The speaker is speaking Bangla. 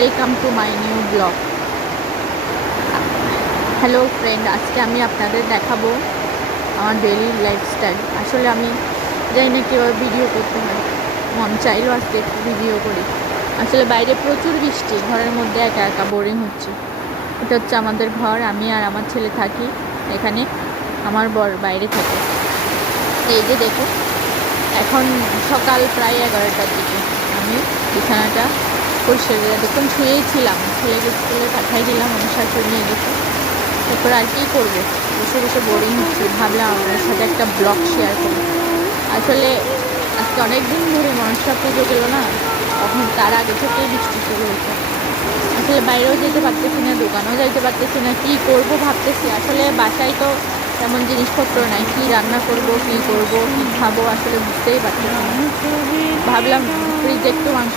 Welcome to my new blog. Hello friend, আজকে আমি আপনাদের দেখাবো আমার ডেইলি লাইফস্টাইল। আসলে আমি জানি না কীভাবে ভিডিও করতে হয়, মন চাইলেও আজকে একটু ভিডিও করি। আসলে বাইরে প্রচুর বৃষ্টি, ঘরের মধ্যে একা একা বোরিং হচ্ছে। এটা হচ্ছে আমাদের ঘর, আমি আর আমার ছেলে থাকি এখানে, আমার বর বাইরে থাকে। এই যে দেখো, এখন সকাল প্রায় 11টার দিকে আমি বিছানাটা পরিষ্কার করে দেখুন শুয়েই ছিলাম। ছেলেকে স্কুলে পাঠাই দিলাম, আমার শাশুড়ি নিয়ে গেছে। তারপর আর কী করবো, বসে বসে বোরিং হচ্ছে, ভাবলাম আপনাদের সাথে একটা ব্লগ শেয়ার করি। আসলে আজকে অনেক দিন ধরে মনসা পুজো গেলো না, তখন তার আগে থেকেই বৃষ্টি শুরু হয়েছে। আসলে বাইরেও যেতে পারতেছি না, দোকানেও যাইতে পারতেছি না, কী করবো ভাবতেছি। আসলে বাসায় তো তেমন জিনিসপত্র নাই, কী রান্না করব, কী করব, কী খাবো, আসলে বুঝতেই পারতেছি না। ভাবলাম ফ্রিজে একটু মাংস